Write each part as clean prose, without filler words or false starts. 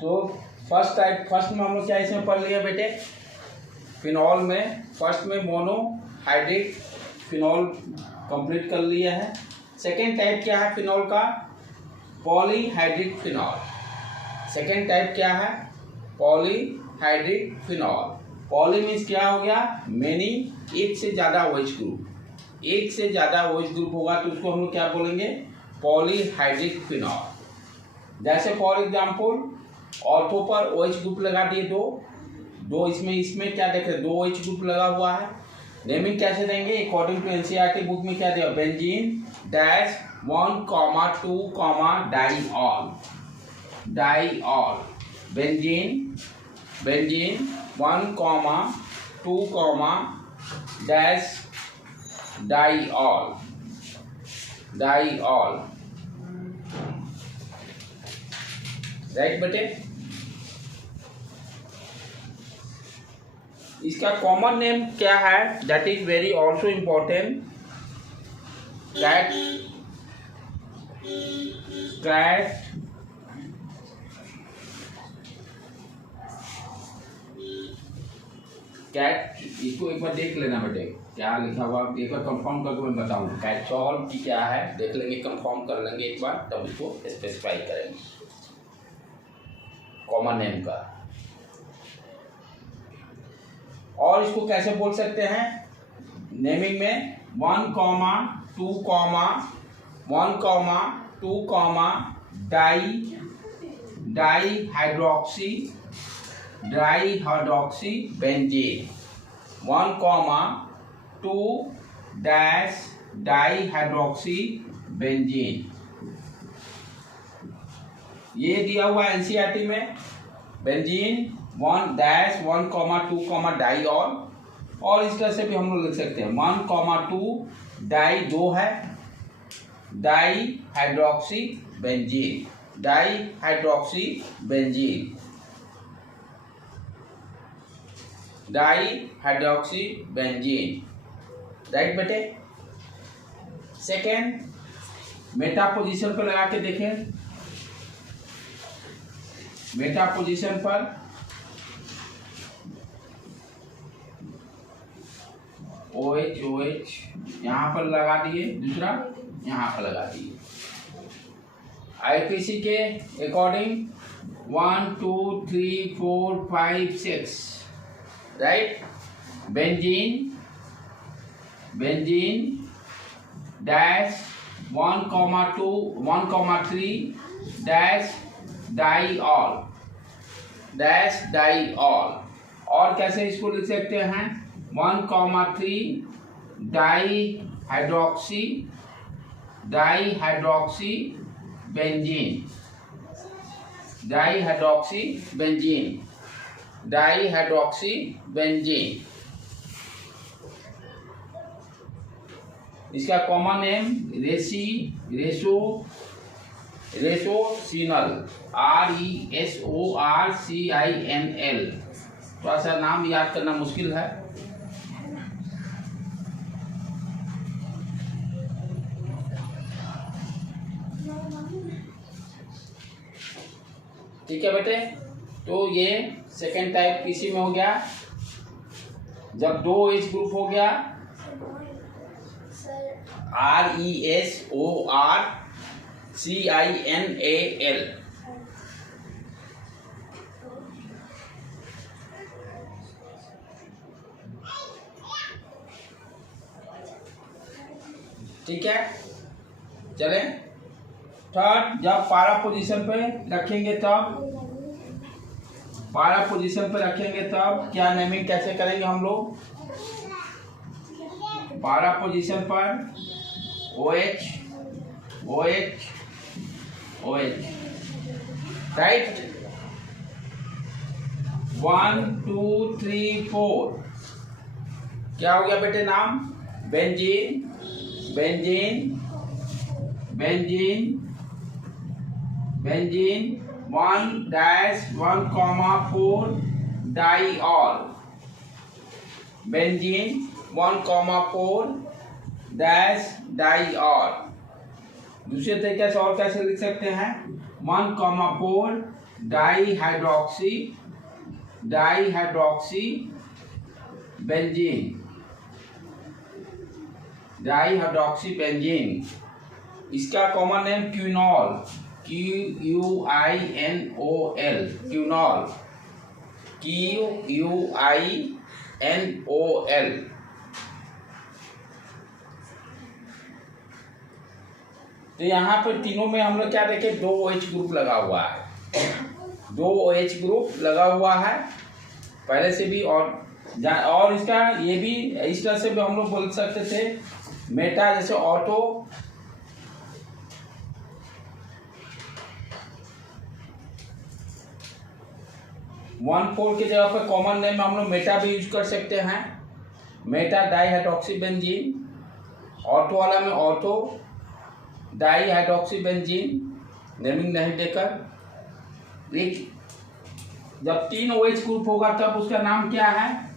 तो फर्स्ट में हम लोग क्या इसमें पढ़ लिया बेटे, फिनॉल में फर्स्ट में मोनोहाइड्रिक फिनॉल कंप्लीट कर लिया है। सेकेंड टाइप क्या है फिनॉल का, पॉलीहाइड्रिक फिनॉल। सेकेंड टाइप क्या है, पॉलीहाइड्रिक फिनॉल। पॉली मीन्स क्या हो गया, मेनी, एक से ज़्यादा OH ग्रुप, एक से ज़्यादा OH ग्रुप होगा तो उसको हम लोग क्या बोलेंगे, पॉलीहाइड्रिक फिनॉल। जैसे फॉर एग्जाम्पल ऑर्थो पर OH ग्रुप लगा दिए दो इसमें क्या देख रहे हैं, 2 OH ग्रुप लगा हुआ है। नेमिंग कैसे देंगे, अकॉर्डिंग टू NCERT बुक में क्या दिया, benzene dash 1, 2, diol, benzene 1, 2, dash diol. Right बेटे। इसका कॉमन नेम क्या है, that is very also important, कैट इसको एक बार देख लेना बेटे क्या लिखा हुआ, एक बार कंफर्म करके मैं बताऊँ कैटचॉल की क्या है, देख लेंगे, कंफर्म कर लेंगे एक बार, तब इसको स्पेसिफाई करेंगे कॉमन नेम का। और इसको कैसे बोल सकते हैं, नेमिंग में 1, 2, dihydroxy benzene, 1, 2, dash dihydroxy benzene. ये दिया हुआ NCERT में, बेंजीन 1, 2, डाइऑल। और इस तरह से भी हम लोग लिख सकते हैं 1, 2, डाई 2 है, डाइहाइड्रोक्सी बेंजीन, राइट बेटे। सेकेंड, मेटा पोजीशन पर लगा के देखें, मेटा पोजीशन पर OH यहाँ पर लगा दिए, दूसरा यहाँ पर लगा दिए। IPC के according 1, 2, 3, 4, 5, 6, right. Benzene dash 1, 2, 3 dash diol. और कैसे इसको लिख सकते हैं, 1, 3 डाइहाइड्रोक्सी बेंजीन, इसका कॉमन नेम रेसोसिनल, RESORCINL। थोड़ा सा नाम याद करना मुश्किल है। ठीक है बेटे, तो ये सेकेंड टाइप पीसी में हो गया। जब 2 OH ग्रुप हो गया, RESORCINAL, ठीक है। चले थर्ड, जब पारा पोजीशन पे रखेंगे तब क्या नेमिंग कैसे करेंगे हम लोग, पारा पोजीशन पर OH, राइट। 1, 2, 3, 4 क्या हो गया बेटे नाम, बेंजीन 1, 4 डाइऑल, बेंजीन 1, 4 डाइऑल। दूसरे तरीके से और कैसे लिख सकते हैं, 1, 4 डाईहाइड्रोक्सी बेंजीन, डाईहाइड्रोक्सी बेंजीन। इसका common name quinol, QUINOL, quinol, QUINOL। तो यहाँ पर तीनों में हम लोग क्या देखें, 2 OH ग्रुप लगा हुआ है, 2 OH ग्रुप लगा हुआ है पहले से भी। और इसका ये भी इस तरह से भी हम लोग बोल सकते थे मेटा, जैसे ऑटो, वन फोर की जगह पर कॉमन नेम में हम लोग मेटा भी यूज कर सकते हैं, मेटा डाईहाइड्रोक्सी बेंजीन। ऑटो वाला में ऑटो डाईहाइड्रोक्सी बेंजीन, नेमिंग नहीं देकर। एक जब 3 OH ग्रुप होगा तब उसका नाम क्या है,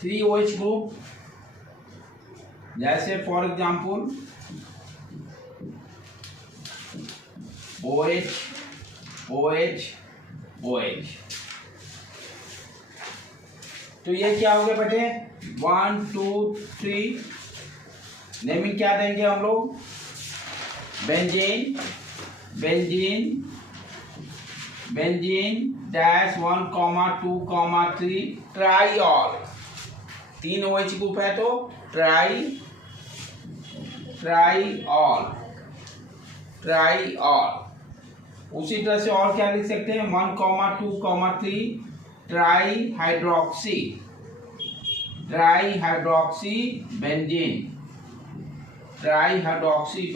3 OH ग्रुप। जैसे for example OH OH OH। तो ये क्या हो गया बेटे, 1 2 3। नेमिंग क्या देंगे हम लोग, बेंजीन -1, 2, 3 ट्राईऑल। 3 OH ग्रुप है तो ट्राईऑल। उसी तरह से और क्या लिख सकते हैं, 1, 2, 3 ट्राईहाइड्रोक्सी बेंजीन, 1, 2, 3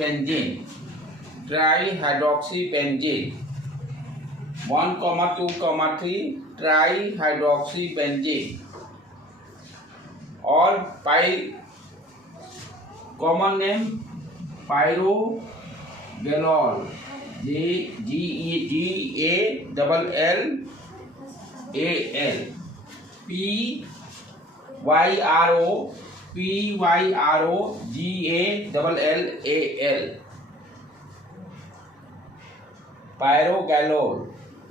ट्राईहाइड्रोक्सी बेंजीन। और कॉमन नेम पायरोगैलोल, GALLAL, PYROGALLAL, पायरोगैलोल।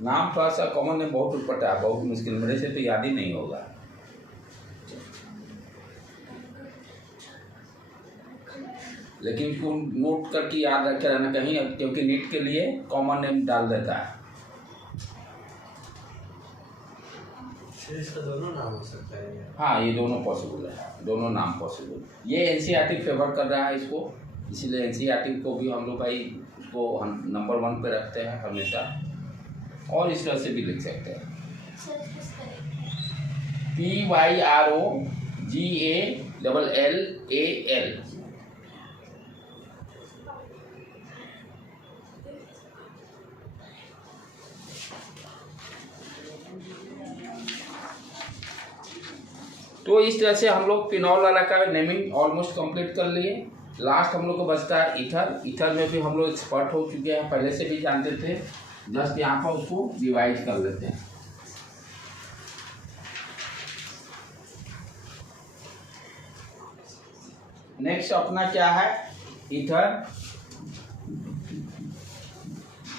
नाम थोड़ा सा कॉमन नेम बहुत उठपटा है, बहुत मुश्किल, मेरे से तो याद ही नहीं होगा। लेकिन इसको नोट करके याद रखे रहना कहीं, क्योंकि नीट के लिए कॉमन नेम डाल देता है। इसका दोनों नाम हो सकता है? हाँ, ये दोनों पॉसिबल है, दोनों नाम पॉसिबल। ये एनसीईआरटी फेवर कर रहा है इसको, इसीलिए एनसीईआरटी को भी हम लोग भाई उसको नंबर 1 पे रखते हैं हमेशा। और इस तरह से भी लिख सकते हैं, PYROGALLAL। तो इस तरह से हम लोग फिनॉल वाला का नेमिंग ऑलमोस्ट कंप्लीट कर लिए। लास्ट हम लोग को बचता है ईथर में भी हम लोग एक्सपर्ट हो चुके हैं, पहले से भी जानते थे, जस्ट यहाँ पर उसको रिवाइज कर लेते हैं। नेक्स्ट अपना क्या है, ईथर।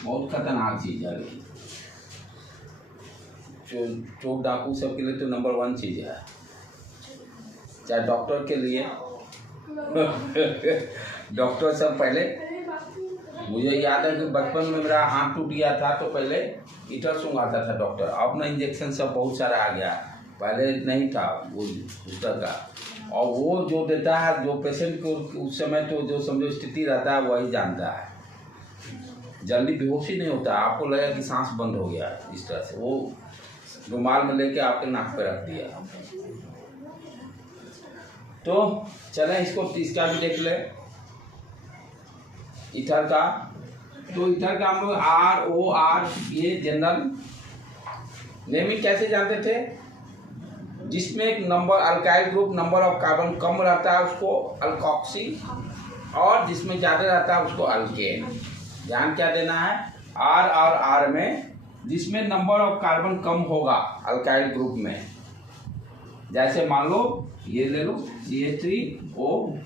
बहुत खतरनाक चीज है, चोर डाकू सब के लिए तो नंबर 1 चीज है, चाहे डॉक्टर के लिए। डॉक्टर सब पहले, मुझे याद है कि बचपन में मेरा हाथ टूट गया था तो पहले ईथर सुंघाता था डॉक्टर। अब ना इंजेक्शन सब बहुत सारा आ गया, पहले नहीं था वो दूसरा का। और वो जो देता है, जो पेशेंट को उस समय तो जो समझो स्थिति रहता है वही जानता है, जल्दी बेहोशी नहीं होता। आपको लगेगा कि सांस बंद हो गया, इस तरह से वो रुमाल में लेके आपके नाक पे रख दिया। तो चलें इसका भी देख ले ईथर का। तो ईथर का हम लोग ROR, ये जनरल नेमिंग कैसे जानते थे, जिसमें एक number alkyl group number of carbon कम रहता है उसको अल्कोक्सी, और जिसमें ज़्यादा रहता है उसको अल्केन। ध्यान क्या देना है, R और R में जिसमें नंबर ऑफ कार्बन कम होगा अल्काइल ग्रुप में, जैसे मान लो ये ले लो CH3O,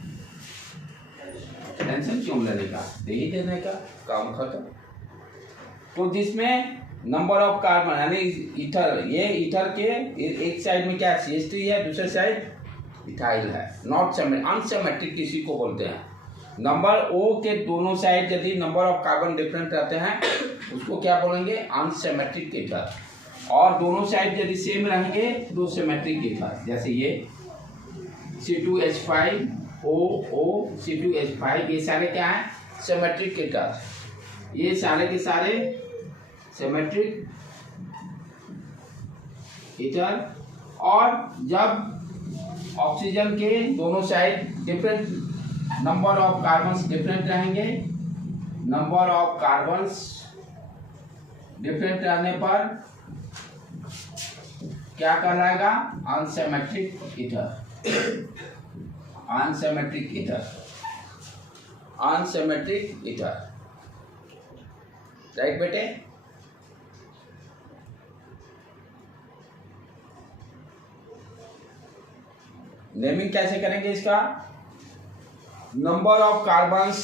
टेंशन क्यों लेने का, दे ही देने का, काम खत्म। तो जिसमें नंबर ऑफ कार्बन यानी ईथर, ये ईथर के एक साइड में क्या CH3 है, दूसरे साइड इथाइल है। नॉट अनसिमेट्रिक किसी को बोलते हैं। नंबर O के दोनों साइड यदि नंबर ऑफ कार्बन डिफरेंट रहते हैं उसको क्या बोलेंगे, अनसिमेट्रिक ईथर। और दोनों साइड यदि सेम रहेंगे तो सिमेट्रिक ईथर। जैसे ये C2H5OO C2H5, ये सारे क्या है, सिमेट्रिक ईथर। ये सारे के सारे सिमेट्रिक ईथर। और जब ऑक्सीजन के दोनों side different number of carbons different रहेंगे, नंबर ऑफ कार्बन्स डिफरेंट रहने पर क्या कहलाएगा, unsymmetric ether. Unsymmetric ether, unsymmetric ether. Right बेटे। नेमिंग कैसे करेंगे इसका, नंबर ऑफ कार्बन्स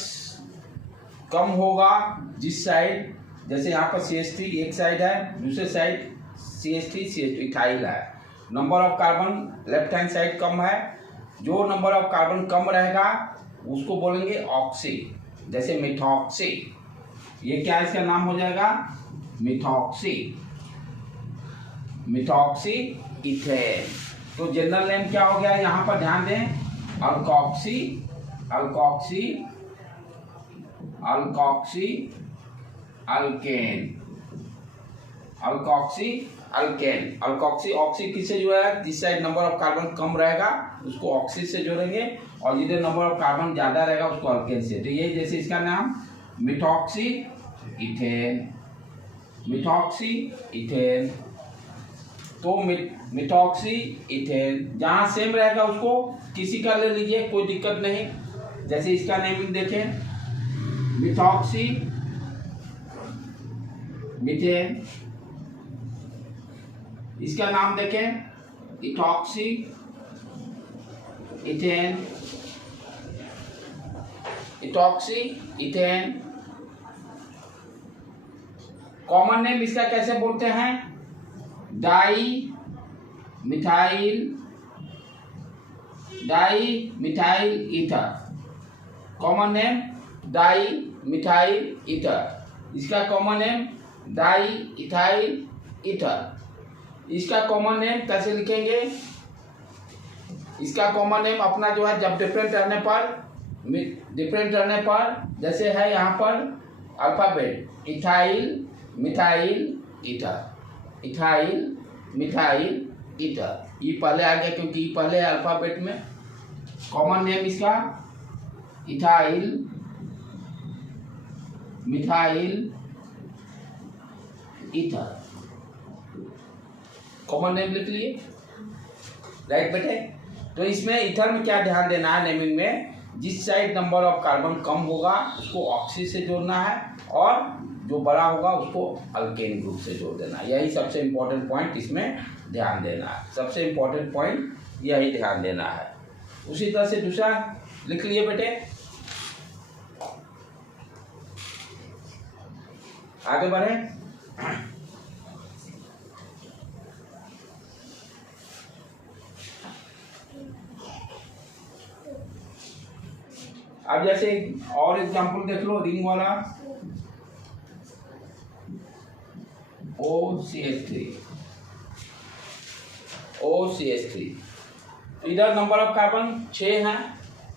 कम होगा जिस साइड, जैसे यहाँ पर CH3 एक साइड है, दूसरे साइड CH3 इथाइल है। Number of carbon left hand side कम है, जो नंबर ऑफ कार्बन कम रहेगा उसको बोलेंगे ऑक्सी। जैसे मिथॉक्सी, ये क्या इसका नाम हो जाएगा, मिथॉक्सी, मिथॉक्सी इथेन। तो जनरल नेम क्या हो गया यहाँ पर ध्यान दें, alkoxy, alkoxy, alkoxy alkane, alkoxy alkane. Alkoxy, oxy किससे जुड़ा, जिस साइड नंबर ऑफ कार्बन कम रहेगा उसको ऑक्सी से जोड़ेंगे, और जिधर नंबर ऑफ कार्बन ज्यादा रहेगा उसको अल्केन से। तो ये जैसे इसका नाम मिथॉक्सी इथेन, मिथॉक्सी इथेन। तो मिथॉक्सी इथेन जहाँ सेम रहेगा उसको किसी का ले लीजिए, कोई दिक्कत नहीं। जैसे इसका नेमिंग देखें, मिथॉक्सी मीथेन, इसका नाम देखें ethoxy ethane, ethoxy ethane. Common name इसका कैसे बोलते हैं, dimethyl, dimethyl ether. Common name dimethyl ether. इसका common name diethyl ether. इसका कॉमन नेम कैसे लिखेंगे, इसका कॉमन नेम अपना जो है जब डिफरेंट रहने पर जैसे है यहाँ पर alphabet, ethyl methyl ether, ethyl methyl ether. ये पहले आ गया क्योंकि ये पहले है अल्फाबेट में। कॉमन नेम इसका ethyl methyl ether, common name लिख लिए। राइट बेटे। तो इसमें ईथर में क्या ध्यान देना है नेमिंग में, जिस साइड नंबर ऑफ कार्बन कम होगा उसको ऑक्सी से जोड़ना है, और जो बड़ा होगा उसको अल्केन ग्रुप से जोड़ देना है। यही सबसे इम्पोर्टेंट पॉइंट इसमें ध्यान देना है, सबसे इम्पोर्टेंट पॉइंट यही ध्यान देना है। उसी तरह से दूसरा लिख लिए बेटे, आगे बढ़े। अब जैसे और एग्जांपल देख लो, रिंग वाला OCH3, OCH3। इधर नंबर ऑफ कार्बन 6 है,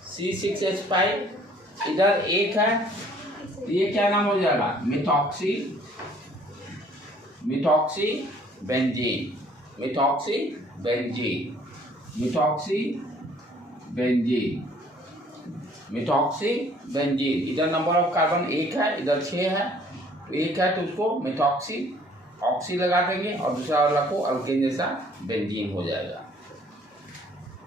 C6H5, इधर 1 है, ये क्या नाम हो जाएगा, methoxy, methoxy benzene, methoxy benzene, methoxy benzene, methoxy benzene. इधर नंबर ऑफ कार्बन 1 है, इधर 6 है, 1 है तो उसको मिथॉक्सी ऑक्सी लगा देंगे, और दूसरा वाला को अल्केन जैसा बेंजीन हो जाएगा।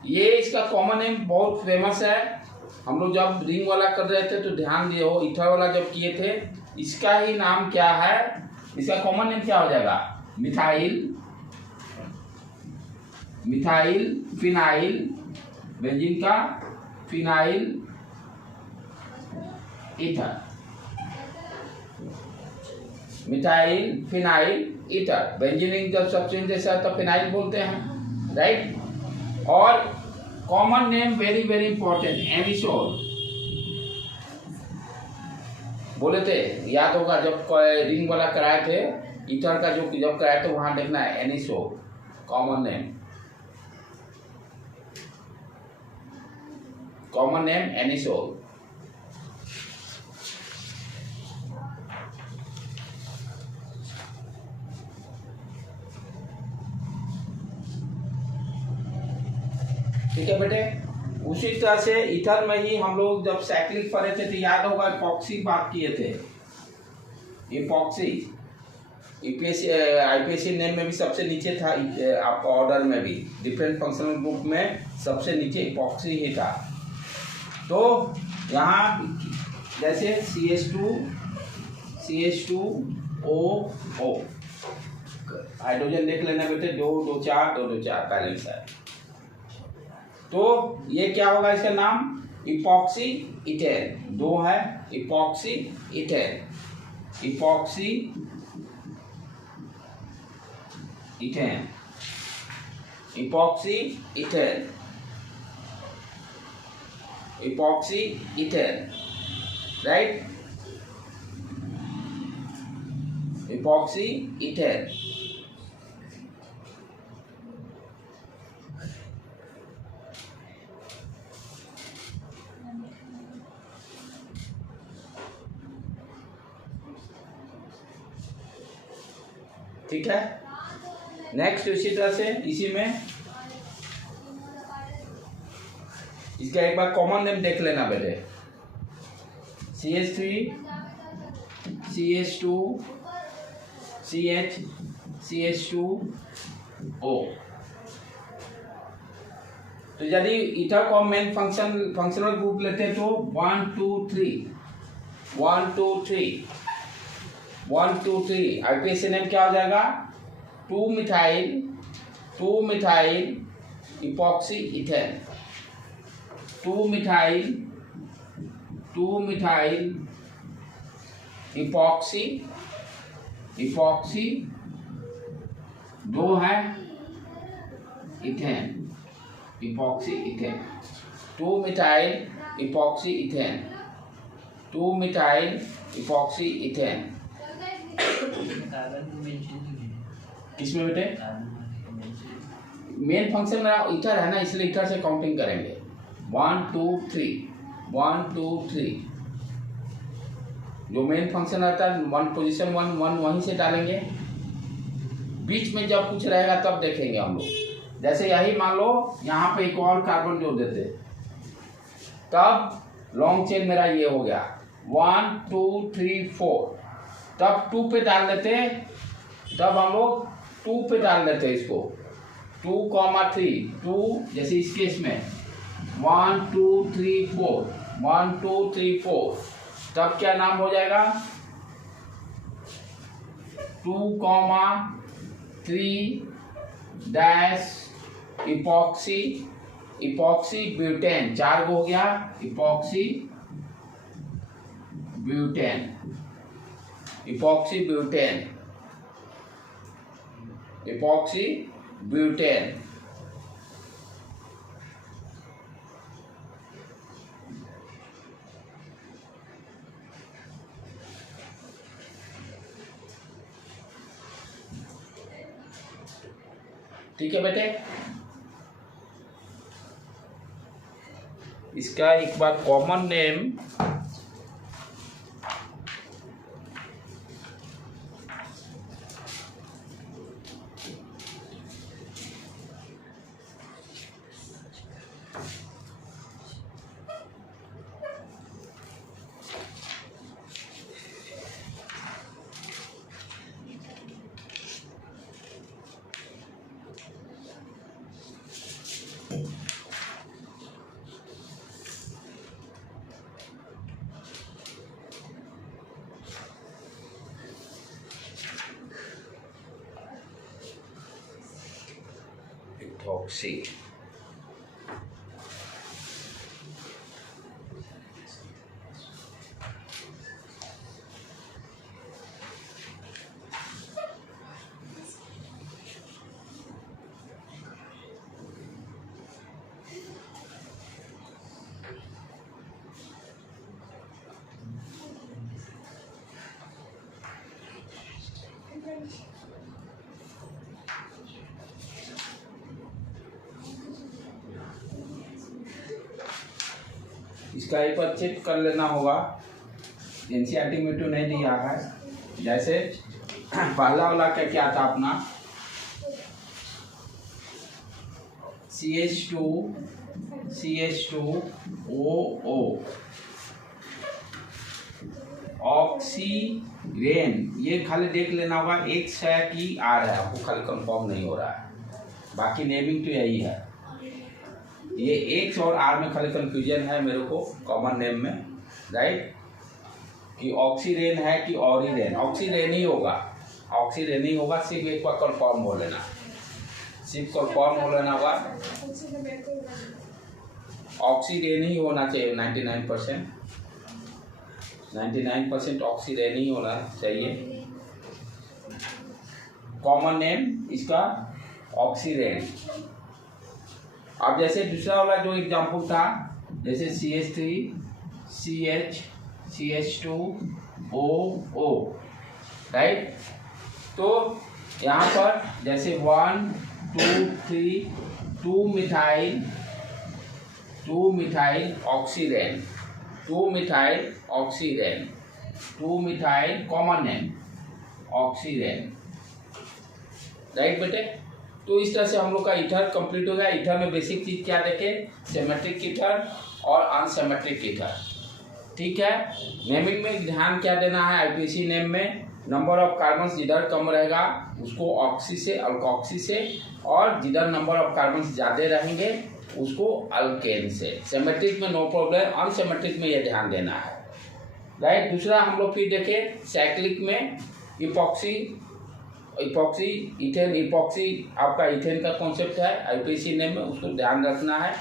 ये इसका कॉमन नेम बहुत फेमस है। हम लोग जब रिंग वाला कर रहे थे तो ध्यान दिए हो, ईथर वाला जब किए थे, इसका ही नाम क्या है, इसका कॉमन नेम क्या हो जाएगा, मिथाइल, मिथाइल फिनाइल, बेंजीन का phenyl ether, methyl phenyl ether. Benzenic जब सब्सटेंस जैसा तो फिनाइल बोलते हैं, राइट। और common name very very important, anisole बोले थे, याद होगा जब रिंग वाला कराए थे ईथर का, जो जब कराए थे वहां देखना है anisole common name, common name anisole. ठीक है बेटे। उसी तरह से ईथर में ही हम लोग जब साइक्लिक पढ़े थे तो याद होगा इपॉक्सी बात किए थे। इपॉक्सी आईपीएससी नेम में भी सबसे नीचे था, आपका ऑर्डर में भी डिफरेंट फंक्शनल ग्रुप में सबसे नीचे इपॉक्सी ही था। तो यहाँ जैसे CH2OO हाइड्रोजन देख लेना बेटे, 2 2 4 2 2 4 बैलेंस है। तो ये क्या होगा, इसका नाम इपॉक्सी इथेन, 2 है epoxy ethane, epoxy ethane, epoxy ethane, epoxy ethane, right, epoxy ethane. ठीक है। नेक्स्ट इसी तरह से इसी में इसका एक बार कॉमन नेम देख लेना बेटे, CH3 CH2 CH CH2O। तो यदि ईथर को मेन फंक्शनल ग्रुप लेते हैं तो 1 2 3 1 2 3 1 2 3 आईपीएससी नेम क्या हो जाएगा, 2 methyl epoxy ethane, 2 methyl epoxy 2 है ethane, epoxy ethane, 2 methyl epoxy ethane, 2 methyl epoxy ethane. किसमें बेटे, मेन फंक्शन मेरा ईथर है ना, इसलिए ईथर से काउंटिंग करेंगे। 1 2 3 1 2 3 जो मेन फंक्शन रहता है 1 पोजीशन 1 1 वहीं से डालेंगे। बीच में जब कुछ रहेगा तब देखेंगे हम लोग। जैसे यही मान लो यहाँ पे एक और कार्बन जोड़ देते, तब लॉन्ग चेन मेरा ये हो गया 1 2 3 4, तब 2 पे डाल देते, तब हम लोग 2 पे डाल देते इसको 2 3 2, जैसे इस केस में 1 2 3 4 1 2 3 4, तब क्या नाम हो जाएगा 2 3 डैश इपॉक्सी ब्यूटेन, 4 हो गया इपॉक्सी ब्यूटेन, इपॉक्सी ब्यूटेन। ठीक है बेटे। इसका एक बार कॉमन नेम इपॉक्सी, इसका एक बार चेक कर लेना होगा, एनसीईआरटी में तो नहीं दिया है। जैसे पहला वाला क्या था अपना CH2OO ऑक्सीरेन, ये खाली देख लेना होगा एक्स है कि आर है, आपको खाली कंफर्म नहीं हो रहा है, बाकी नेमिंग तो यही है। ये एक्स और आर में खाली कंफ्यूजन है मेरे को कॉमन नेम में, राइट, कि ऑक्सीरेन है कि ऑरिरेन। ऑक्सीरेन ही होगा, ऑक्सीरेन ही होगा, सिर्फ एक बार कंफर्म हो लेना, सिर्फ कंफर्म हो लेना होगा, ऑक्सीरेन ही होना चाहिए। 99% ऑक्सीरेन ही होना चाहिए। कॉमन नेम इसका ऑक्सीरेन। अब जैसे दूसरा वाला जो एग्जांपल था, जैसे CH3CH CH2OO, राइट। तो यहाँ पर जैसे 1 2 3 2 methyl oxirane, 2 methyl oxirane, 2 methyl common name oxirane, right बेटे। तो इस तरह से हम लोग का ईथर कंप्लीट हो गया। ईथर में बेसिक चीज क्या देखे, सिमेट्रिक ईथर और अनसिमेट्रिक ईथर, ठीक है। नेमिंग में ध्यान क्या देना है, आईपीसी नेम में नंबर ऑफ कार्बन्स जिधर कम रहेगा उसको ऑक्सी से, अल्कोक्सी से, और जिधर नंबर ऑफ कार्बन्स ज़्यादा रहेंगे उसको अल्केन से। सिमेट्रिक में नो प्रॉब्लम, अनसिमेट्रिक में ये ध्यान देना है, राइट। दूसरा हम लोग फिर देखें साइक्लिक में इपॉक्सी, इथेन, इपॉक्सी आपका इथेन का कॉन्सेप्ट है आईपीसी नेम में, उसको ध्यान रखना है।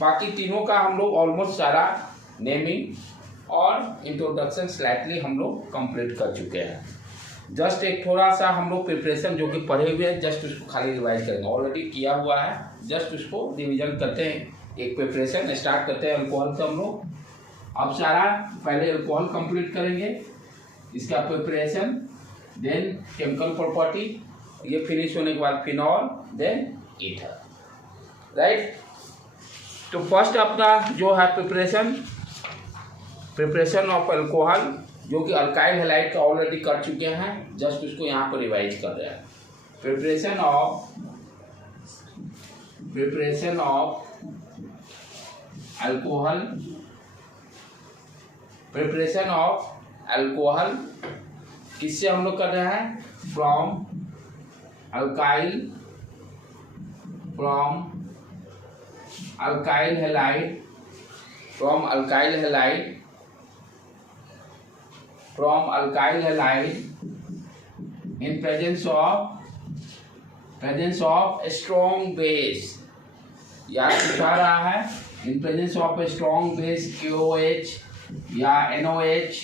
बाकी तीनों का हम लोग ऑलमोस्ट सारा नेमिंग और इंट्रोडक्शन स्लाइटली हम लोग कंप्लीट कर चुके हैं। जस्ट एक थोड़ा सा हम लोग प्रिपरेशन जो कि पढ़े हुए हैं जस्ट उसको खाली रिवाइज करेंगे, ऑलरेडी किया हुआ है, जस्ट उसको रिविजन करते हैं। एक प्रिपरेशन स्टार्ट करते हैं अल्कोहल से हम लोग। अब सारा पहले अल्कोहल कंप्लीट करेंगे, इसका प्रिपरेशन, देन केमिकल प्रॉपर्टी, ये फिनिश होने के बाद फिनॉल, देन ईथर, राइट। तो फर्स्ट अपना जो है प्रिपरेशन ऑफ अल्कोहल, जो कि अल्काइल हैलाइड का ऑलरेडी कर चुके हैं, जस्ट उसको यहाँ पर रिवाइज कर रहे हैं। प्रिपरेशन ऑफ अल्कोहल किससे हम लोग कर रहे हैं, from alkyl halide in presence of strong base, या दिखा रहा है in presence of a strong base KOH या NOH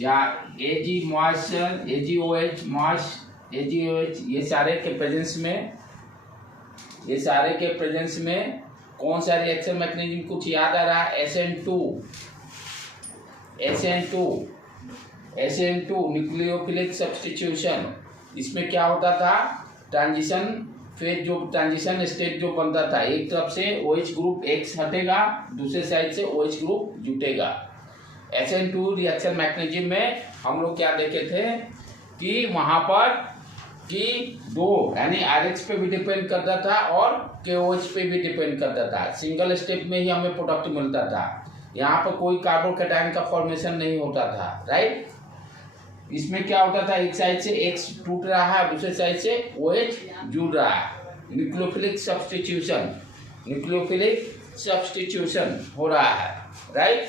या AgOH, ये सारे के प्रेजेंस में कौन सा रिएक्शन मैकेनिज्म कुछ याद आ रहा है, SN2 न्यूक्लियोफिलिक सब्स्टिट्यूशन। इसमें क्या होता था, ट्रांजिशन फेज, जो ट्रांजिशन स्टेट जो बनता था, एक तरफ से OH ग्रुप X हटेगा, दूसरे साइड से OH ग्रुप जुटेगा। SN2 रिएक्शन मैकेनिज्म में हम लोग क्या देखे थे कि वहां पर कि दो यानी RH पे भी डिपेंड करता था और KOH पे भी डिपेंड करता था। सिंगल स्टेप में ही हमें प्रोडक्ट मिलता था, यहाँ पर कोई कार्बोकैटायन का फॉर्मेशन नहीं होता था, राइट। इसमें क्या होता था, एक साइड से X टूट रहा है, दूसरे साइड से OH जुड़ रहा है, न्यूक्लियोफिलिक सब्स्टिट्यूशन हो रहा है, राइट।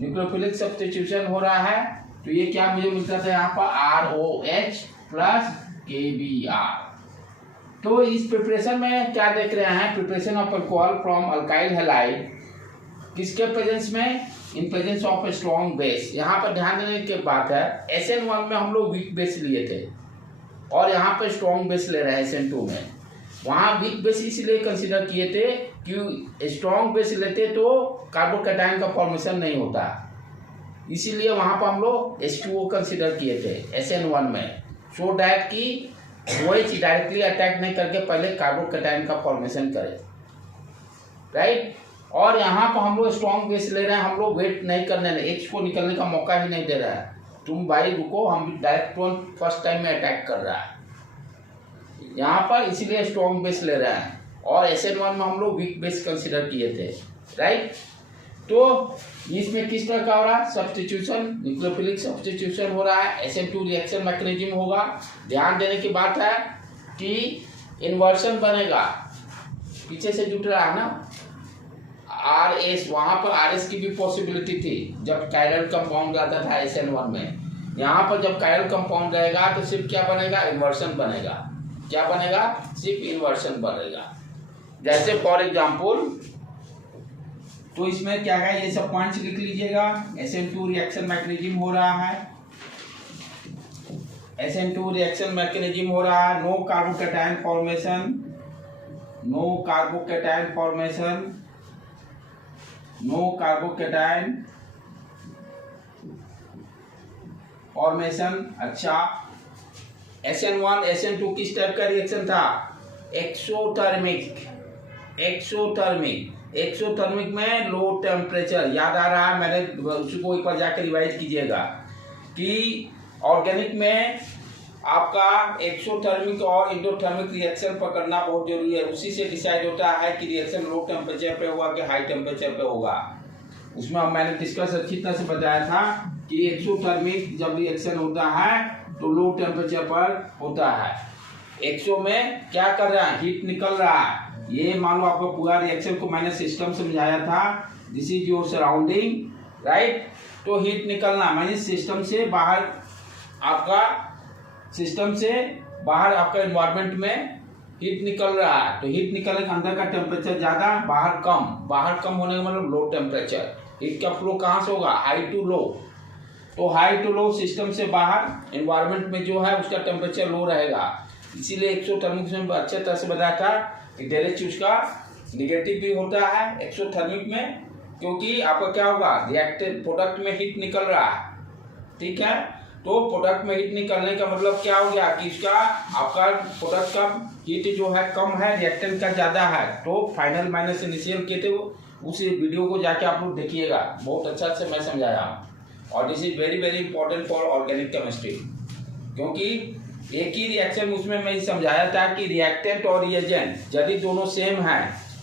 न्यूक्लियोफिलिक सब्स्टिट्यूशन हो रहा है, तो ये क्या मुझे मिलता था यहाँ पर ROH प्लस KBr। तो इस प्रिपरेशन में क्या देख रहे हैं, preparation of alcohol from alkyl halide, किसके प्रेजेंस में, in presence of a strong base. यहाँ पर ध्यान देने की बात है, SN1 में हम लोग वीक बेस लिए थे और यहाँ पे स्ट्रॉन्ग बेस ले रहे हैं SN2 में। वहाँ वीक बेस इसलिए कंसीडर किए थे कि स्ट्रॉन्ग बेस लेते तो कार्बोकैटायन का फॉर्मेशन नहीं होता, इसीलिए वहाँ पर हम लोग H2O कंसीडर किए थे SN1 में, सो डैट कि OH डायरेक्टली अटैक नहीं करके पहले कार्बोकैटायन का फॉर्मेशन करे, राइट। और यहाँ पर हम लोग स्ट्रॉन्ग बेस ले रहे हैं, हम लोग वेट नहीं करने रहे, एक्स को निकलने का मौका ही नहीं दे रहा है। तुम भाई रुको, हम डायरेक्ट फर्स्ट टाइम में अटैक कर रहा है यहाँ पर, इसीलिए स्ट्रॉन्ग बेस ले रहे हैं। और SN1 में हम लोग वीक बेस कंसिडर किए थे, राइट। तो इसमें किस तरह का हो रहा है, सब्स्टिट्यूशन, न्यूक्लियोफिलिक सब्स्टिट्यूशन हो रहा है, SN2 रिएक्शन मैकेनिज्म होगा। ध्यान देने की बात है कि इन्वर्सन बनेगा, पीछे से जुट रहा है ना RS, वहाँ पर RS की भी पॉसिबिलिटी थी जब कायरल कंपाउंड रहता था SN1 में। यहाँ पर जब कायरल कंपाउंड रहेगा तो सिर्फ क्या बनेगा, इन्वर्सन बनेगा। क्या बनेगा, सिर्फ इन्वर्सन बनेगा। जैसे फॉर एग्जाम्पल, तो इसमें क्या है, ये सब पॉइंट्स लिख लीजिएगा। SN2 रिएक्शन मैकेनिज्म हो रहा है, SN2 रिएक्शन मैकेनिज्म हो रहा है, no carbocation formation, no carbocation formation, no carbocation formation. अच्छा, SN1 SN2 किस टाइप का रिएक्शन था, एक्सोथर्मिक। एक्सोथर्मिक में लो टेम्परेचर, याद आ रहा है, मैंने उसको एक बार जाकर रिवाइज कीजिएगा कि ऑर्गेनिक में आपका एक्सोथर्मिक और इंडोथर्मिक रिएक्शन पकड़ना बहुत जरूरी है। उसी से डिसाइड होता है कि रिएक्शन लो टेम्परेचर पे होगा कि हाई टेम्परेचर पे होगा। उसमें मैंने डिस्कस अच्छी तरह से बताया था कि एक्सोथर्मिक जब रिएक्शन होता है तो लो टेम्परेचर पर होता है। एक्सो में क्या कर रहा है, हीट निकल रहा है। ये मान लो आपको पूरा रिएक्शन को मैंने सिस्टम समझाया था, this is your surrounding, right. तो हीट निकलना मानी सिस्टम से बाहर, आपका सिस्टम से बाहर आपका एनवायरनमेंट में हीट निकल रहा है। तो हीट निकलने के अंदर का टेम्परेचर ज्यादा, बाहर कम। बाहर कम होने का मतलब लो टेम्परेचर। हीट का फ्लो कहाँ से होगा, हाई टू लो। तो हाई टू लो सिस्टम से बाहर एनवायरनमेंट में जो है उसका टेम्परेचर लो रहेगा। इसीलिए एक्सोथर्मिक में अच्छे तरह से बताया था कि डेलेच उसका निगेटिव भी होता है एक्सोथर्मिक में, क्योंकि आपका क्या होगा, रिएक्टिव प्रोडक्ट में हीट निकल रहा है, ठीक है। तो प्रोडक्ट में हीट निकलने का मतलब क्या हो गया कि इसका आपका प्रोडक्ट का हीट जो है कम है, रिएक्टेंट का ज़्यादा है। तो फाइनल माइनस इनिशियल के थे, उस वीडियो को जाके आप लोग देखिएगा, बहुत अच्छा से मैं समझाया। और this is very very important for organic chemistry, क्योंकि एक ही रिएक्शन उसमें मैं समझाया था कि रिएक्टेंट और रिएजेंट यदि दोनों सेम है,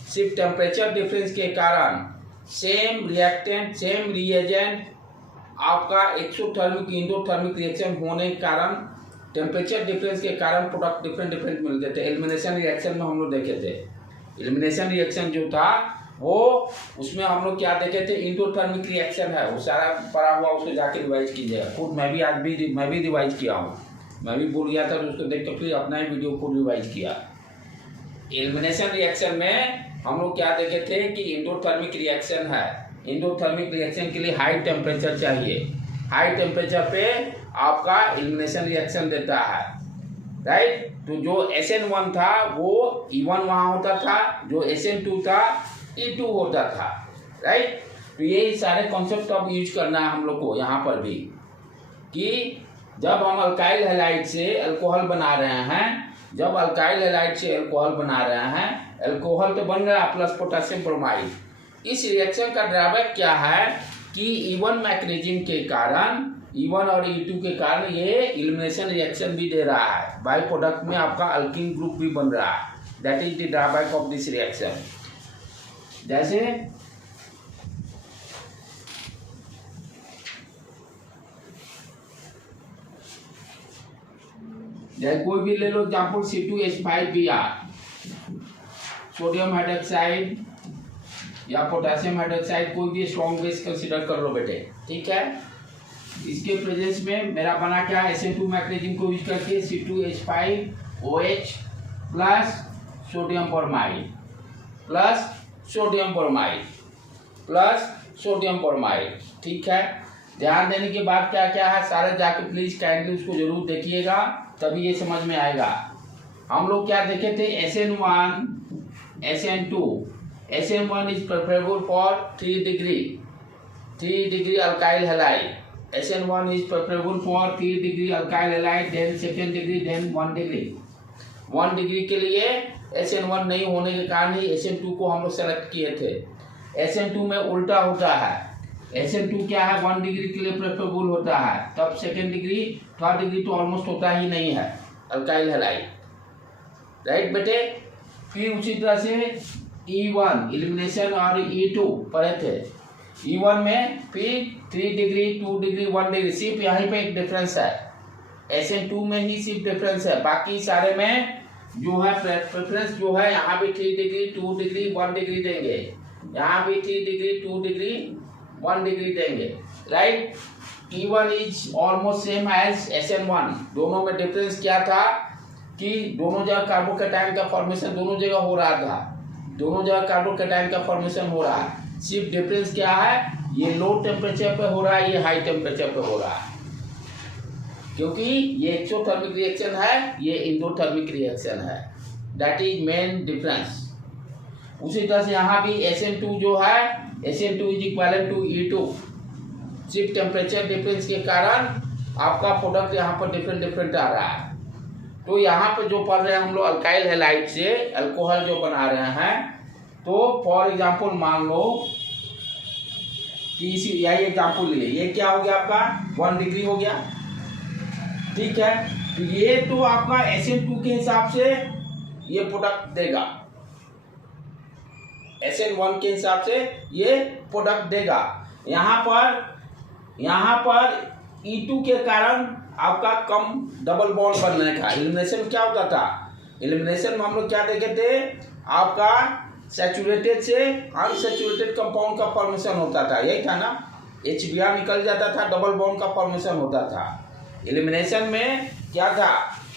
सिर्फ टेम्परेचर डिफरेंस के कारण सेम रिएक्टेंट सेम रिएजेंट आपका एक्सोथर्मिक इंडोथर्मिक रिएक्शन होने के कारण टेम्परेचर डिफरेंस के कारण प्रोडक्ट डिफरेंट मिलते थे। एलिमिनेशन रिएक्शन में हम लोग देखे थे, एलिमिनेशन रिएक्शन जो था वो उसमें हम लोग क्या देखे थे, इंडोथर्मिक रिएक्शन है, वो सारा पढ़ा हुआ, उसको जाके रिवाइज कीजिएगा। खुद मैं भी रिवाइज किया हूँ, मैं भी भूल गया था तो उसको देख के फिर अपना ही वीडियो को रिवाइज किया। एलिमिनेशन रिएक्शन में हम लोग क्या देखे थे कि इंडोथर्मिक रिएक्शन है, इंडोथर्मिक रिएक्शन के लिए हाई टेम्परेचर चाहिए, हाई टेम्परेचर पे आपका एलिमिनेशन रिएक्शन देता है, राइट। तो जो SN1 था वो E1 वहाँ होता था, जो SN2 था E2 होता था, राइट। तो ये सारे कॉन्सेप्ट अब यूज करना है हम लोग को यहाँ पर भी, कि जब हम अल्काइल हैलाइड से अल्कोहल बना रहे हैं, जब अल्काइल हैलाइड से अल्कोहल बना रहे हैं, अल्कोहल तो बन रहा है प्लस पोटेशियम ब्रोमाइड। इस रिएक्शन का ड्रॉबैक क्या है कि E1 मैकेनिज्म के कारण, E1 और E2 के कारण ये एलिमिनेशन रिएक्शन भी दे रहा है, बाई प्रोडक्ट में आपका अल्किन ग्रुप भी बन रहा है। That is the drawback of this reaction. जैसे कोई भी ले लो एग्जाम्पल C2H5Br, सोडियम हाइड्रोक्साइड या पोटेशियम हाइड्रोक्साइड, कोई भी स्ट्रॉन्ग बेस कंसीडर कर लो बेटे, ठीक है। इसके प्रेजेंस में मेरा बना क्या, SN2 मैकेनिज्म को यूज करके C2H5OH plus sodium bromide plus sodium bromide plus sodium bromide, ठीक है। ध्यान देने के बाद क्या क्या है सारे जाके प्लीज काइंडली उसको जरूर देखिएगा, तभी ये समझ में आएगा। हम लोग क्या देखे थे, SN1 SN2, SN1 is preferable for 3 degree alkyl halide, SN1 is preferable for 3 degree alkyl halide, then 2nd degree, then 1 degree। 1 degree के लिए SN1 नहीं होने के कारण ही SN2 को हम लोग सेलेक्ट किए थे। SN2 में उल्टा होता है। SN2 क्या है, 1 डिग्री के लिए प्रेफरेबल होता है, तब सेकेंड डिग्री थर्ड डिग्री तो ऑलमोस्ट होता ही नहीं है अल्काइल हैलाइड, राइट बेटे। फिर उसी तरह से E1 एलिमिनेशन और E2 पढ़े थे। E1 में फिर 3 डिग्री 2 डिग्री 1 डिग्री, सिर्फ यहीं पे एक डिफरेंस है, SN2 में ही सिर्फ डिफरेंस है, बाकी सारे में जो है प्रेफरेंस जो है, यहाँ भी 3 डिग्री 2 डिग्री 1 डिग्री देंगे, यहाँ भी 3 डिग्री 2 डिग्री 1 डिग्री देंगे, right. E1 is almost same as SN1। दोनों में डिफरेंस क्या था कि दोनों जगह कार्बोकैटायन का फॉर्मेशन दोनों जगह हो रहा था, दोनों जगह कार्बोकैटायन का फॉर्मेशन हो रहा है, सिर्फ डिफरेंस क्या है, ये लो टेम्परेचर पे हो रहा है, ये हाई टेम्परेचर पे हो रहा है, क्योंकि ये एक्सोथर्मिक रिएक्शन है, ये इंडोथर्मिक रिएक्शन है, दैट इज मेन डिफरेंस। उसी तरह से यहाँ भी SN2 जो है, SN2 is equal to E2, सिर्फ टेम्परेचर डिफरेंस के कारण आपका प्रोडक्ट यहाँ पर डिफरेंट आ रहा है। तो यहाँ पे जो पढ़ रहे हैं हम लोग अल्काइल हैलाइड से अल्कोहल जो बना रहे हैं, तो फॉर एग्जांपल मान लो कि इसी यही एग्जांपल लिए, ये क्या हो गया आपका 1 डिग्री हो गया, ठीक है। तो ये तो आपका SN2 के हिसाब से ये प्रोडक्ट देगा, SN1 के हिसाब से ये प्रोडक्ट देगा। यहाँ पर E2 के कारण आपका कम डबल बॉन्ड बनने का, एलिमिनेशन क्या होता था, एलिमिनेशन में हम लोग क्या देखे थे, आपका सैचुरेटेड से अनसैचुरेटेड कंपाउंड का फॉर्मेशन होता था, यही था ना, HBr निकल जाता था, डबल बॉन्ड का फॉर्मेशन होता था। एलिमिनेशन में क्या था,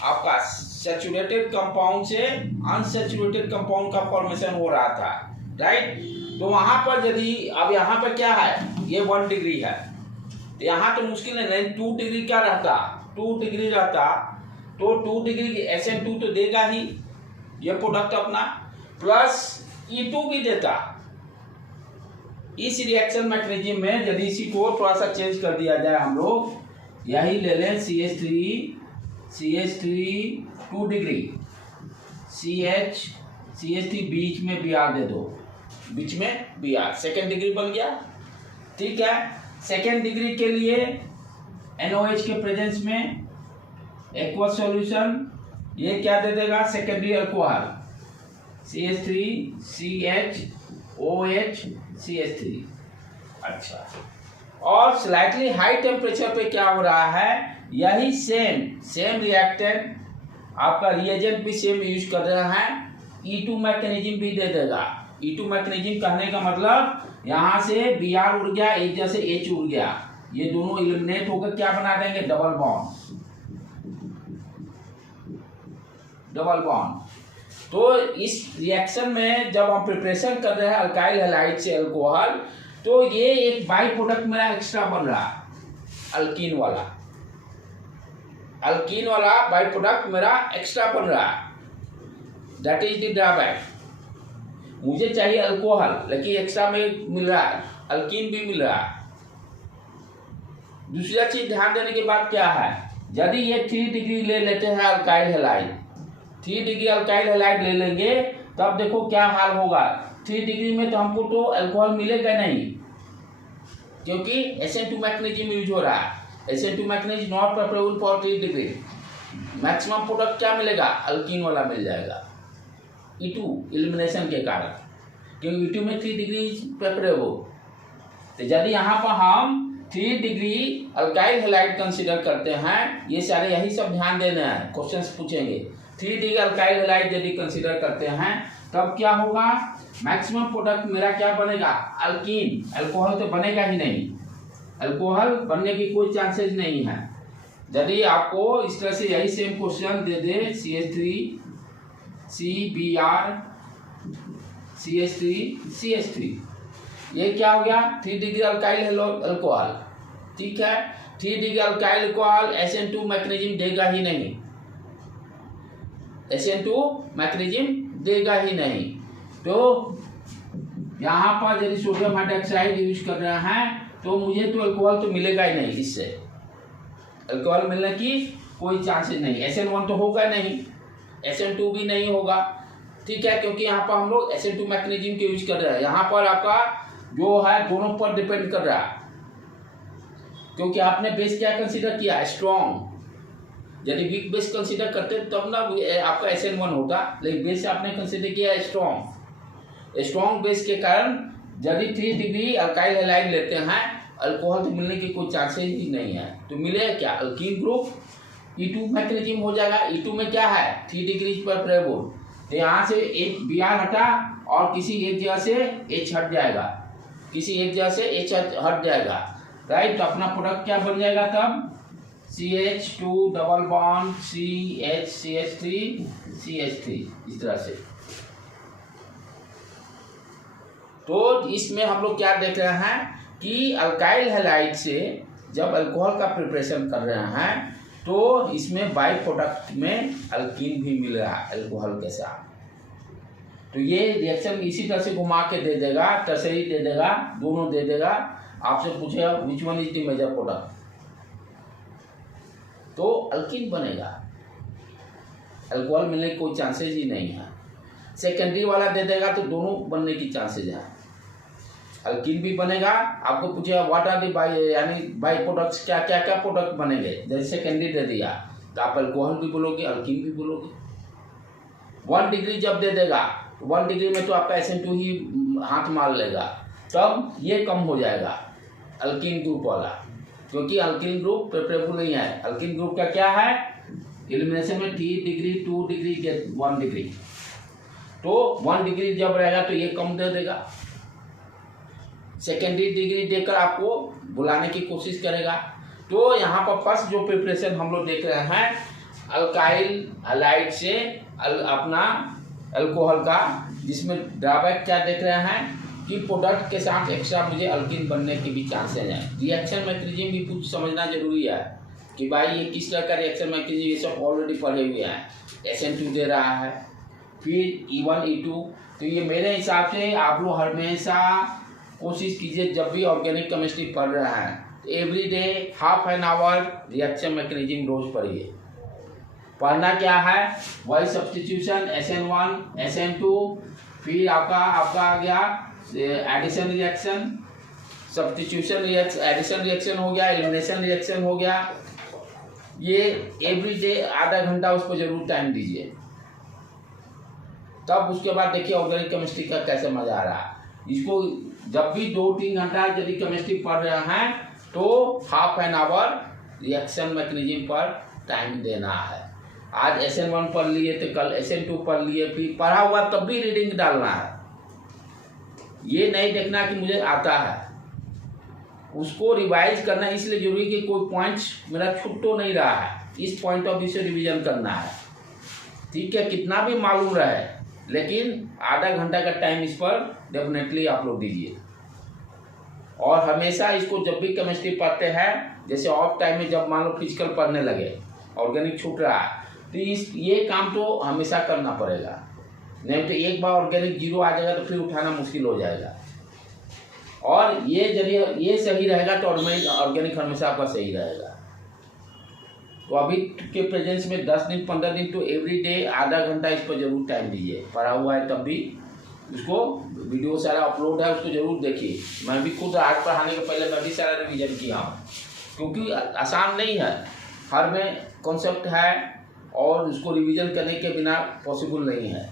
आपका सैचुरेटेड कंपाउंड से अनसैचुरेटेड कंपाउंड का फॉर्मेशन हो रहा था, राइट। तो वहां पर यदि अब यहाँ पर क्या है, ये 1 डिग्री है, तो यहाँ तो मुश्किल है, नहीं 2 डिग्री क्या रहता, 2 डिग्री रहता, तो 2 डिग्री SN2 तो देगा ही ये प्रोडक्ट अपना, प्लस E2 भी देता। इस रिएक्शन मैकेनिज्म में यदि इसी को थोड़ा सा चेंज कर दिया जाए, हम लोग यही ले लें CH3 2 डिग्री, CH3 बीच में Br दे दो, बीच में Br, सेकेंड डिग्री बन गया, ठीक है। सेकेंड डिग्री के लिए NOH के प्रेजेंस में एक्वस सॉल्यूशन, ये क्या दे देगा, secondary alcohol CH3 CHOH CH3। अच्छा, और स्लाइटली हाई टेम्परेचर पे क्या हो रहा है, यही सेम रिएक्टेंट आपका रिएजेंट भी सेम यूज कर रहा है, E2 मैकेनिज्म भी दे देगा। E2 मैकेनिज्म कहने का मतलब यहाँ से Br उड़ गया, एक जगह से H उड़ गया, ये दोनों इलिमिनेट होकर क्या बना देंगे, डबल बॉन्ड। तो इस रिएक्शन में जब हम प्रिपरेशन कर रहे हैं अल्काइल हैलाइड से अल्कोहल, तो ये एक बाई प्रोडक्ट मेरा एक्स्ट्रा बन रहा है, अल्कीन वाला बाई प्रोडक्ट मेरा एक्स्ट्रा बन रहा है, दैट इज द ड्रॉबैक। मुझे चाहिए अल्कोहल, लेकिन एक्स्ट्रा में मिल रहा है, अल्कीन भी मिल रहा है। दूसरा चीज ध्यान देने के बाद क्या है, यदि ये 3 डिग्री ले लेते हैं alkyl halide, 3 degree alkyl halide ले लेंगे, तब देखो क्या हाल होगा। 3 डिग्री में तो हमको तो अल्कोहल मिलेगा नहीं, क्योंकि SN2 मैकेनिज्म यूज हो रहा है, SN2 mechanism not preferable for 3 degree. Maximum product क्या मिलेगा, अल्कीन वाला मिल जाएगा E2 एलिमिनेशन के कारण, क्योंकि E2 में 3 डिग्री प्रेफरेबल। तो यदि यहाँ पर हम 3 डिग्री अल्काइल हैलाइड कंसीडर करते हैं, ये सारे यही सब ध्यान देना है, क्वेश्चंस पूछेंगे। 3 डिग्री अल्काइल हैलाइड यदि कंसीडर करते हैं, तब क्या होगा, मैक्सिमम प्रोडक्ट मेरा क्या बनेगा, अल्कीन। अल्कोहल तो बनेगा ही नहीं, अल्कोहल बनने की कोई चांसेस नहीं है। यदि आपको इस तरह से यही सेम क्वेश्चन दे दे, CH3 CBr CH3 ये क्या हो गया, 3 डिग्री अल्काइल अल्कोहल, ठीक है। 3 degree alkyl alcohol SN2 mechanism देगा ही नहीं, SN2 मैकेनिज्म देगा ही नहीं। तो यहाँ पर यदि सोडियम हाइड्रोक्साइड यूज कर रहे हैं, तो मुझे तो अल्कोहल तो मिलेगा ही नहीं, इससे अल्कोहल मिलने की कोई चांसेस नहीं। SN1 तो होगा नहीं, SN2 भी नहीं होगा, ठीक है, क्योंकि यहाँ पर हम लोग SN2 मैकेनिज्म के यूज कर रहे हैं। यहाँ पर आपका जो है दोनों पर डिपेंड कर रहा है, क्योंकि आपने बेस क्या कंसीडर किया, स्ट्रॉन्ग। यदि वीक बेस कंसीडर करते तब ना आपका SN1 होता, लेकिन बेस आपने कंसीडर किया स्ट्रॉन्ग। स्ट्रॉन्ग बेस के कारण यदि 3 डिग्री अल्काइल हैलाइड लेते हैं, अल्कोहल तो मिलने की कोई चांसेस ही नहीं है। तो मिलेगा क्या, अल्कीन ग्रुप E2 मैकेनिज्म हो जाएगा। E2 में क्या है, 3 डिग्री पर प्रेबोल, तो यहाँ से एक Br हटा और किसी एक जगह से H हट जाएगा, किसी एक जगह से H हट जाएगा, राइट। तो अपना प्रोडक्ट क्या बन जाएगा तब, CH2 डबल बॉन्ड CH3 इस तरह से। तो इसमें हम लोग क्या देख रहे हैं कि अल्काइल हैलाइड से जब अल्कोहल का प्रिपरेशन कर रहे हैं तो इसमें बाई प्रोडक्ट में अल्कीन भी मिल रहा है अल्कोहल के साथ। तो ये रिएक्शन इसी तरह से घुमा के दे देगा, टर्सरी दे देगा, दोनों दे देगा। आपसे पूछेगा which one is the major product, तो अल्कीन बनेगा, अल्कोहल मिलने की कोई चांसेस ही नहीं है। सेकेंडरी वाला दे देगा तो दोनों बनने की चांसेस हैं, अल्कीन भी बनेगा। आपको पूछेगा व्हाट आर दी बाई, यानी बाई प्रोडक्ट्स, क्या क्या क्या प्रोडक्ट बनेंगे, जैसे सेकेंडरी दे दिया तो आप अल्कोहल भी बोलोगे, अल्कीन भी बोलोगे। 1 डिग्री जब दे देगा, 1 डिग्री में तो आपका SN2 ही हाथ मार लेगा, तब ये कम हो जाएगा अल्कीन ग्रुप वाला, क्योंकि अल्कीन ग्रुप प्रेफरेबल नहीं है। अल्कीन ग्रुप का क्या है, एलिमिनेशन में 3 डिग्री 2 डिग्री 1 डिग्री, तो 1 डिग्री जब रहेगा तो ये कम दे देगा, सेकेंडरी डिग्री देकर आपको बुलाने की कोशिश करेगा। तो यहाँ पर फर्स्ट जो प्रिपरेशन हम लोग देख रहे हैं अल्काइल हैलाइड से अपना अल्कोहल का, जिसमें ड्रॉबैक क्या देख रहे हैं कि प्रोडक्ट के साथ एक्स्ट्रा मुझे अल्कीन बनने की भी चांसेस हैं। रिएक्शन मैकेनिज्म भी कुछ समझना जरूरी है कि भाई ये किस तरह का रिएक्शन मैकेनिज्म, ये सब ऑलरेडी पढ़े हुए हैं। SN2 दे रहा है, फिर E1 E2। तो ये मेरे हिसाब से आप लोग हमेशा कोशिश कीजिए जब भी ऑर्गेनिक केमिस्ट्री पढ़ रहे हैं every day half an hour reaction mechanism रोज पढ़िए। पढ़ना क्या है, वही सब्स्टिट्यूशन SN1 SN2, फिर आपका आ गया addition reaction, substitution reaction, addition reaction हो गया, एलिमिनेशन रिएक्शन हो गया। ये एवरी डे आधा घंटा उस पर जरूर टाइम दीजिए, तब उसके बाद देखिए ऑर्गेनिक केमिस्ट्री का कैसे मजा आ रहा है। इसको जब भी 2-3 घंटा यदि केमिस्ट्री पढ़ रहे हैं तो half an hour reaction mechanism पर टाइम देना है। आज SN1 पढ़ लिए तो कल SN2 पढ़ लिए, फिर पढ़ा हुआ तब भी रीडिंग डालना है। ये नहीं देखना कि मुझे आता है, उसको रिवाइज करना इसलिए जरूरी कि कोई पॉइंट्स मेरा छूट तो नहीं रहा है, इस पॉइंट ऑफ व्यू से रिविजन करना है। ठीक है, कितना भी मालूम रहे लेकिन आधा घंटा का टाइम इस पर डेफिनेटली आप लोग दीजिए। और हमेशा इसको जब भी केमिस्ट्री पढ़ते हैं, जैसे ऑफ टाइम में जब मान लो फिजिकल पढ़ने लगे, ऑर्गेनिक छूट रहा है, तो ये काम तो हमेशा करना पड़ेगा, नहीं तो एक बार ऑर्गेनिक 0 आ जाएगा तो फिर उठाना मुश्किल हो जाएगा। और ये सही रहेगा तो ऑर्गेनिक हमेशा आपका सही रहेगा। तो अभी के प्रेजेंस में 10 दिन 15 दिन तो एवरी डे आधा घंटा इस पर जरूर टाइम दीजिए। पढ़ा हुआ है तब भी उसको, वीडियो सारा अपलोड है उसको जरूर देखिए। मैं भी खुद आज पढ़ाने के पहले मैं भी सारा रिवीजन किया हूँ, क्योंकि आसान नहीं है, हर में कॉन्सेप्ट है और उसको रिवीजन करने के बिना पॉसिबल नहीं है।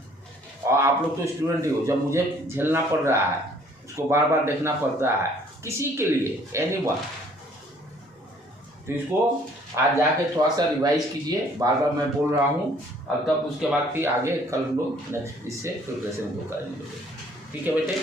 और आप लोग तो स्टूडेंट ही हो, जब मुझे झेलना पड़ रहा है उसको बार बार देखना पड़ता है किसी के लिए, एनीवन, तो इसको आज जाके थोड़ा सा रिवाइज कीजिए, बार बार मैं बोल रहा हूँ। अब तब उसके बाद फिर आगे कल हम लोग नेक्स्ट इससे प्रिपरेशन को करेंगे। ठीक है बेटे।